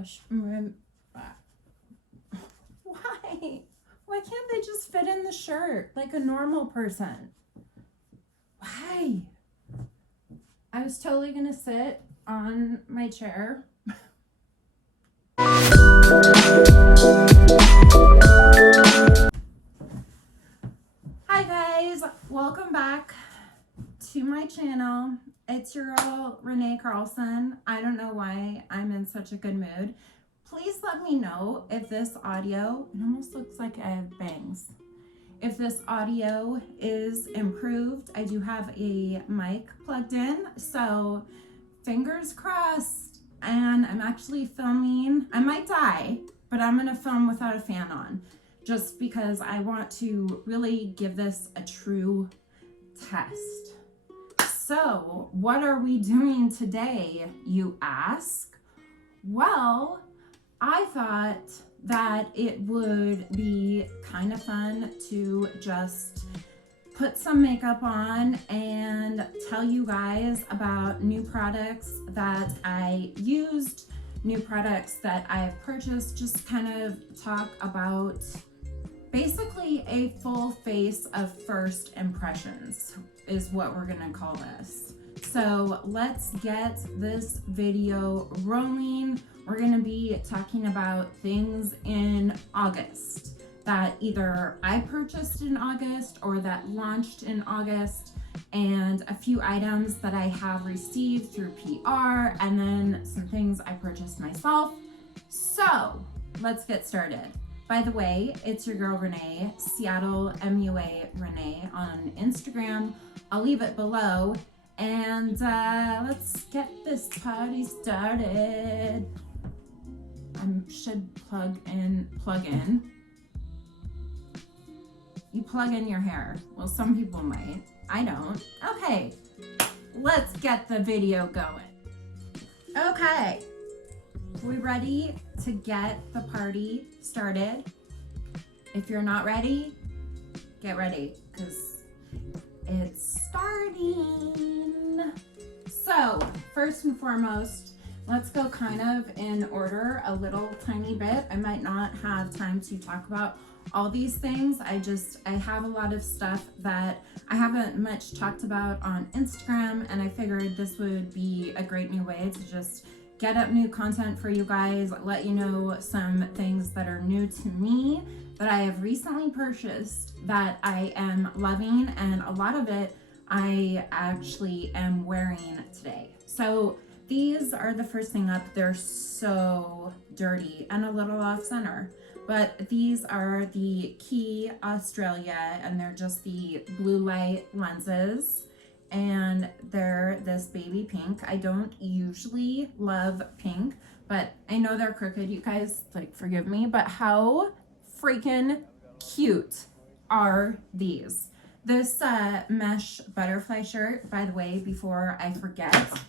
brush. Why? Why can't they just fit in the shirt like a normal person? Why? I was totally gonna sit on my chair. Hi guys, welcome back to my channel. It's your girl Renee Carlson. I don't know why I'm in such a good mood. Please let me know if this audio, it almost looks like I have bangs. If this audio is improved, I do have a mic plugged in, so fingers crossed. And I'm actually filming, I might die, but I'm gonna film without a fan on, just because I want to really give this a true test. So, what are we doing today, you ask? Well, I thought that it would be kind of fun to just put some makeup on and tell you guys about new products that I used, new products that I've purchased, just kind of talk about basically a full face of first impressions is what we're gonna call this. So let's get this video rolling. We're gonna be talking about things in August that either I purchased in August or that launched in August, and a few items that I have received through PR, and then some things I purchased myself. So let's get started. By the way, it's your girl Renee, Seattle MUA Renee on Instagram. I'll leave it below, and let's get this party started. I should plug in. You plug in your hair. Well, some people might. I don't. Okay, let's get the video going. Okay, we ready to get the party started? If you're not ready, get ready, because it's starting. So, first and foremost, let's go kind of in order a little tiny bit. I might not have time to talk about all these things. I have a lot of stuff that I haven't much talked about on Instagram, and I figured this would be a great new way to just get up new content for you guys, let you know some things that are new to me that I have recently purchased that I am loving, and a lot of it I actually am wearing today. So these are the first thing up. They're so dirty and a little off center, but these are the Key Australia, and they're just the blue light lenses, and they're this baby pink. I don't usually love pink, but I know they're crooked, you guys, like, forgive me, but how freaking cute are these? This mesh butterfly shirt, by the way, before I forget,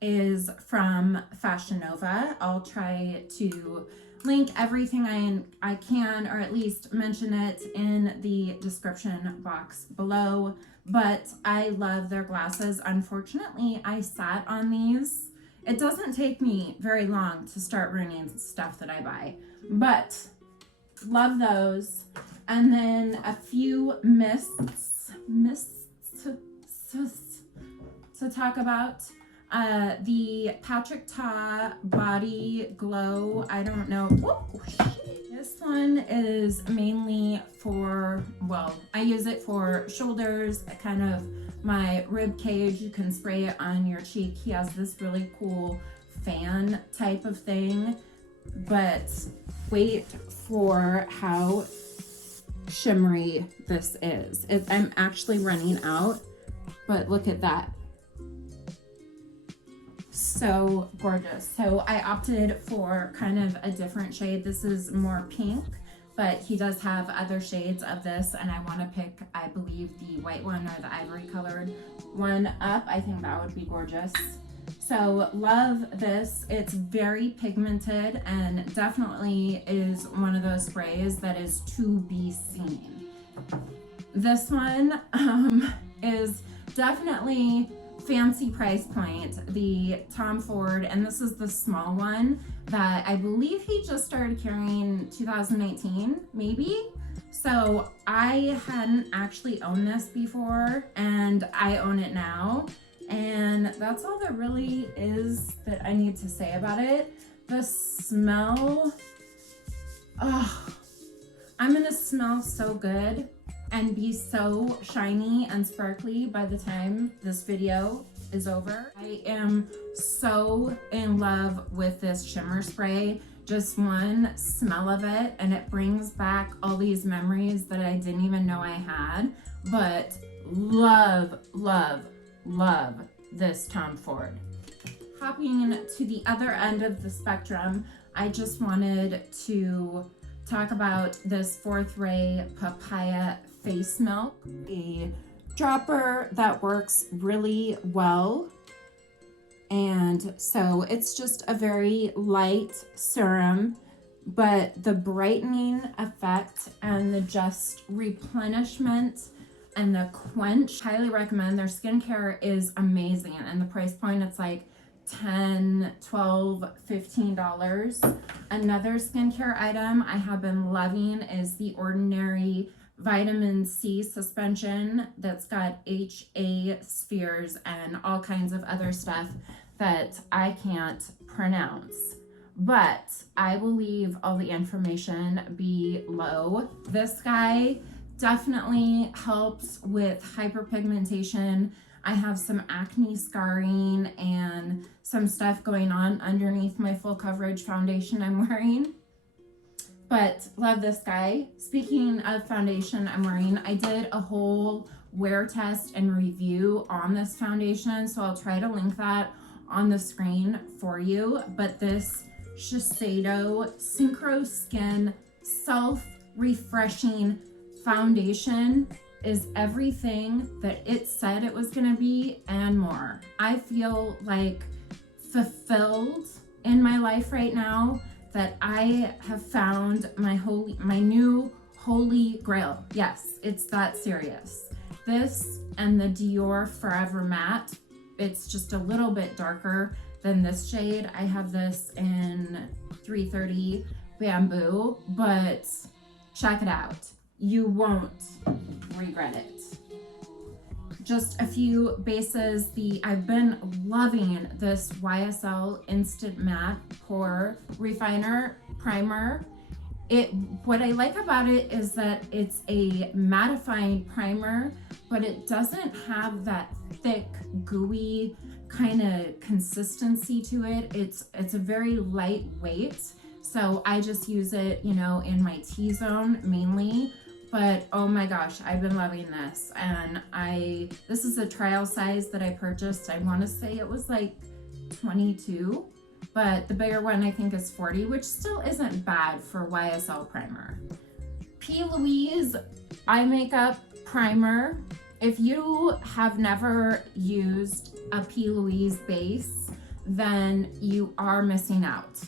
is from Fashion Nova. I'll try to link everything I can, or at least mention it in the description box below. But I love their glasses. Unfortunately, I sat on these. It doesn't take me very long to start ruining stuff that I buy, but love those. And then a few mists to talk about. The Patrick Ta Body Glow, I don't know. Whoa, this one is mainly for, well, I use it for shoulders, kind of my rib cage. You can spray it on your cheek. He has this really cool fan type of thing, but wait for how shimmery this is. I'm actually running out, but look at that. So gorgeous. So I opted for kind of a different shade. This is more pink, but he does have other shades of this, and I want to pick, I believe, the white one or the ivory colored one up. I think that would be gorgeous. So love this. It's very pigmented and definitely is one of those sprays that is to be seen. This one is definitely fancy price point, the Tom Ford, and this is the small one that I believe he just started carrying 2019, maybe. So I hadn't actually owned this before, and I own it now. And that's all there really is that I need to say about it. The smell, oh, I'm gonna smell so good and be so shiny and sparkly by the time this video is over. I am so in love with this shimmer spray. Just one smell of it and it brings back all these memories that I didn't even know I had. But love, love, love this Tom Ford. Hopping to the other end of the spectrum, I just wanted to talk about this Fourth Ray Papaya Face Milk, a dropper that works really well. And so it's just a very light serum, but the brightening effect and the just replenishment and the quench, highly recommend. Their skincare is amazing, and the price point, it's like $10, $12, $15. Another skincare item I have been loving is the Ordinary Vitamin C suspension that's got HA spheres and all kinds of other stuff that I can't pronounce. But I will leave all the information below. This guy definitely helps with hyperpigmentation. I have some acne scarring and some stuff going on underneath my full coverage foundation I'm wearing. But love this guy. Speaking of foundation I'm wearing, I did a whole wear test and review on this foundation, so I'll try to link that on the screen for you. But this Shiseido Synchro Skin Self-Refreshing Foundation is everything that it said it was gonna be and more. I feel like fulfilled in my life right now, that I have found my new holy grail. Yes, it's that serious. This and the Dior Forever Matte, it's just a little bit darker than this shade. I have this in 330 Bamboo, but check it out. You won't regret it. Just a few bases. I've been loving this YSL Instant Matte Pore Refiner Primer. What I like about it is that it's a mattifying primer, but it doesn't have that thick, gooey kind of consistency to it. It's a very lightweight. So I just use it, you know, in my T-zone mainly. But oh my gosh, I've been loving this. And this is a trial size that I purchased. I want to say it was like 22, but the bigger one I think is 40, which still isn't bad for YSL primer. P. Louise Eye Makeup Primer. If you have never used a P. Louise base, then you are missing out.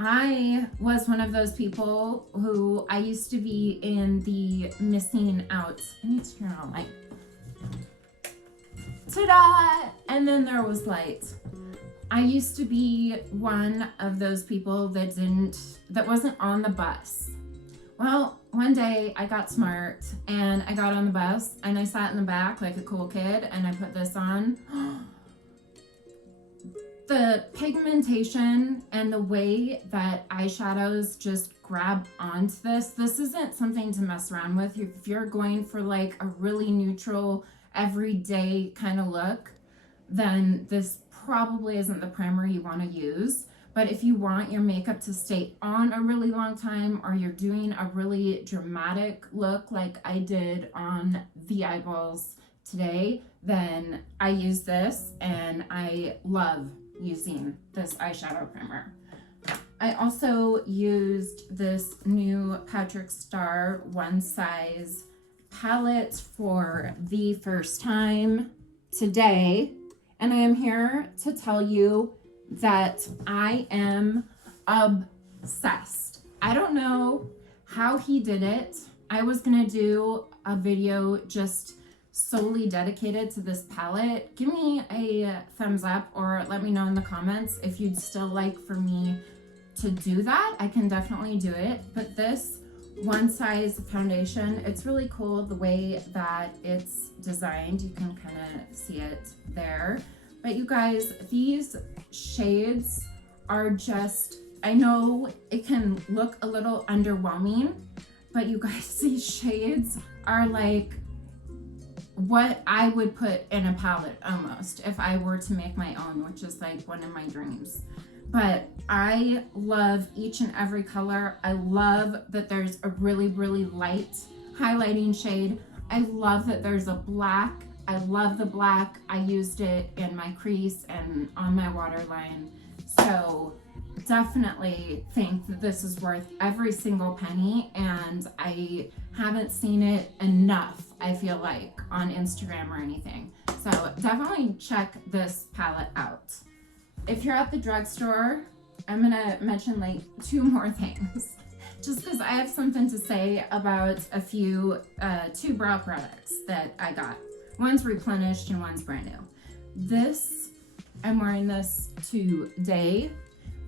I was one of those people who I used to be in the missing out. I need to turn on light. Ta-da! And then there was light. I used to be one of those people that wasn't on the bus. Well, one day I got smart and I got on the bus and I sat in the back like a cool kid and I put this on. The pigmentation and the way that eyeshadows just grab onto this isn't something to mess around with. If you're going for like a really neutral, everyday kind of look, then this probably isn't the primer you want to use. But if you want your makeup to stay on a really long time, or you're doing a really dramatic look like I did on the eyeballs today, then I use this and I love using this eyeshadow primer. I also used this new Patrick Star One Size palette for the first time today, and I am here to tell you that I am obsessed. I don't know how he did it. I was gonna do a video just solely dedicated to this palette, give me a thumbs up or let me know in the comments if you'd still like for me to do that. I can definitely do it. But this one size foundation, it's really cool the way that it's designed. You can kind of see it there. But you guys, these shades are just, I know it can look a little underwhelming, but you guys, these shades are like what I would put in a palette almost if I were to make my own, which is like one of my dreams. But I love each and every color. I love that there's a really, really light highlighting shade. I love that there's a black. I love the black. I used it in my crease and on my waterline. So definitely think that this is worth every single penny, and I haven't seen it enough, I feel like, on Instagram or anything. So definitely check this palette out. If you're at the drugstore, I'm gonna mention like 2 more things just because I have something to say about a few 2 brow products that I got. One's replenished and one's brand new. This, I'm wearing this today.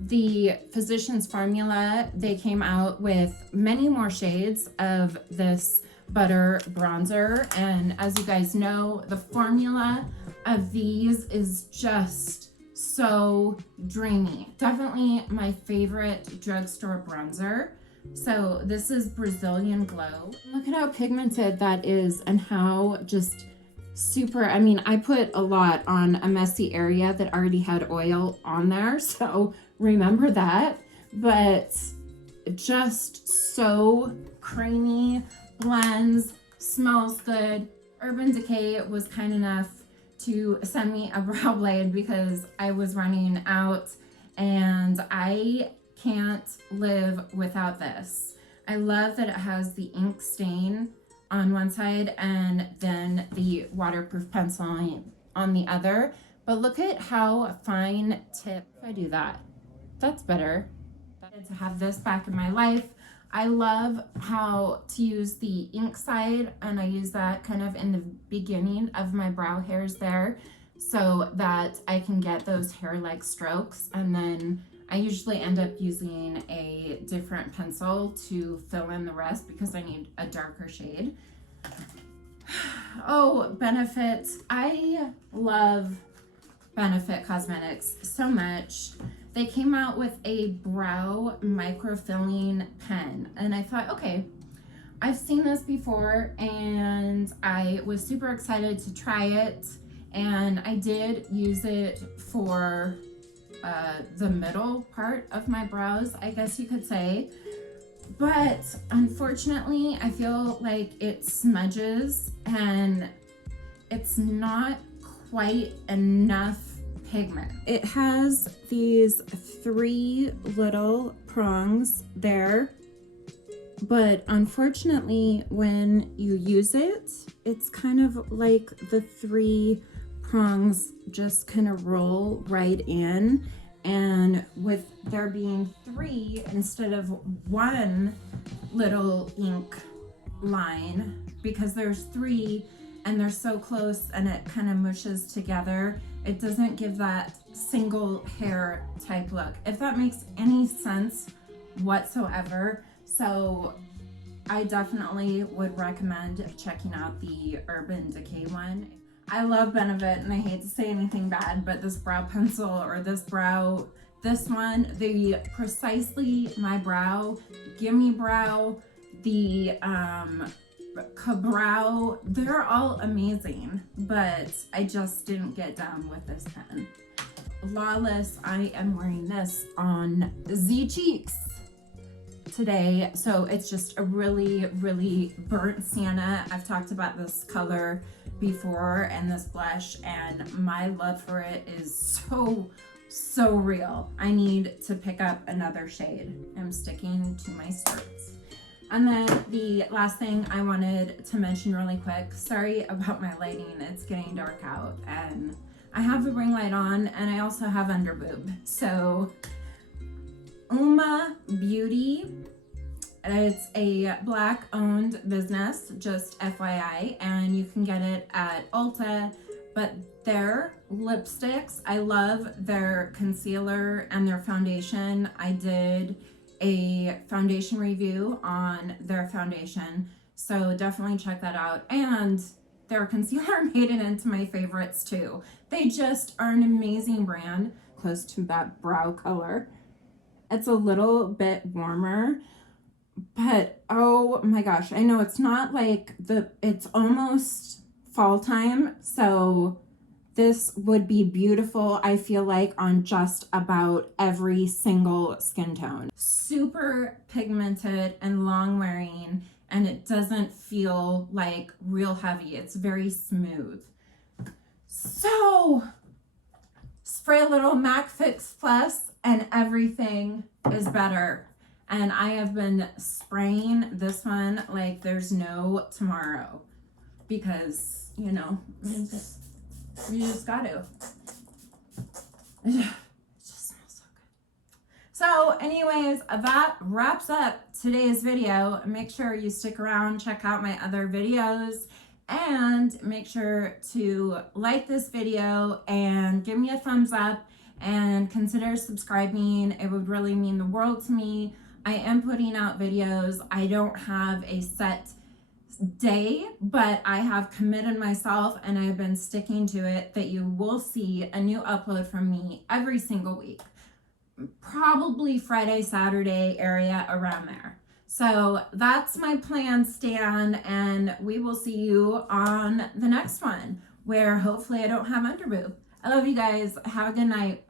The Physicians Formula, they came out with many more shades of this butter bronzer, and as you guys know, the formula of these is just so dreamy. Definitely my favorite drugstore bronzer. So this is Brazilian Glow. Look at how pigmented that is and how just super, I mean, I put a lot on a messy area that already had oil on there, so remember that. But just so creamy, blends, smells good. Urban Decay was kind enough to send me a brow blade because I was running out and I can't live without this. I love that it has the ink stain on one side and then the waterproof pencil on the other. But look at how fine tip. If I do that, that's better. To have this back in my life. I love how to use the ink side, and I use that kind of in the beginning of my brow hairs there so that I can get those hair-like strokes, and then I usually end up using a different pencil to fill in the rest because I need a darker shade. Oh, Benefit. I love Benefit Cosmetics so much. They came out with a brow microfilling pen, and I thought, okay, I've seen this before and I was super excited to try it, and I did use it for the middle part of my brows, I guess you could say. But unfortunately, I feel like it smudges and it's not quite enough pigment. It has these 3 little prongs there, but unfortunately when you use it, it's kind of like the 3 prongs just kind of roll right in, and with there being 3 instead of 1 little ink line, because there's 3 and they're so close and it kind of mushes together, it doesn't give that single hair type look, if that makes any sense whatsoever. So I definitely would recommend checking out the Urban Decay one. I love Benefit, and I hate to say anything bad, but this brow pencil or this one, the Precisely My Brow, Gimme Brow, the Ka-Brow, they're all amazing, but I just didn't get down with this pen. Lawless, I am wearing this on Z cheeks today, so it's just a really, really burnt sienna. I've talked about this color before and this blush, and my love for it is so real. I need to pick up another shade. I'm sticking to my skirts. And then the last thing I wanted to mention really quick, sorry about my lighting, it's getting dark out, and I have a ring light on and I also have underboob. So Uma Beauty, It's a Black owned business, just FYI, and you can get it at Ulta. But their lipsticks, I love their concealer and their foundation. I did a foundation review on their foundation, so definitely check that out. And their concealer made it into my favorites too. They just are an amazing brand. Close to that brow color. It's a little bit warmer, but oh my gosh, I know it's not like it's almost fall time, so this would be beautiful, I feel like, on just about every single skin tone. Super pigmented and long wearing, and it doesn't feel like real heavy. It's very smooth. So spray a little MAC Fix Plus and everything is better. And I have been spraying this one like there's no tomorrow because, you know, you just got to. It just smells so good. So anyways, that wraps up today's video. Make sure you stick around, check out my other videos, and make sure to like this video and give me a thumbs up and consider subscribing. It would really mean the world to me. I am putting out videos. I don't have a set day, but I have committed myself and I've been sticking to it that you will see a new upload from me every single week. Probably Friday, Saturday area around there. So that's my plan, Stan, and we will see you on the next one where hopefully I don't have underboob. I love you guys. Have a good night.